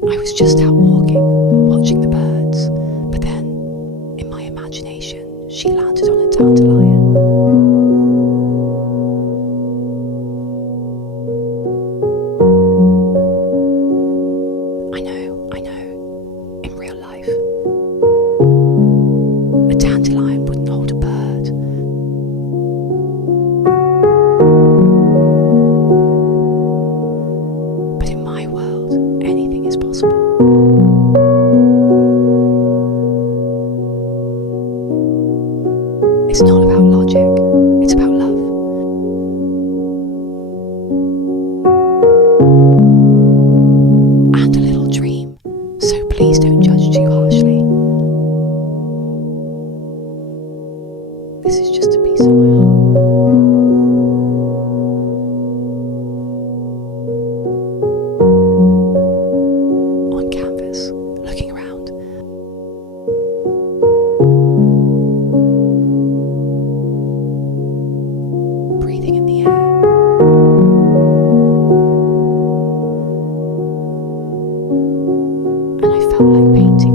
I was just out walking, watching the birds, but then, in my imagination, she landed on a dandelion. I know, in real life, a dandelion wouldn't hold a bird. But in my world, anything is possible. It's not about logic, it's about love. And a little dream, so please don't judge too harshly. This is just a piece of my heart. On canvas, looking around. Breathing in the air. And I felt like painting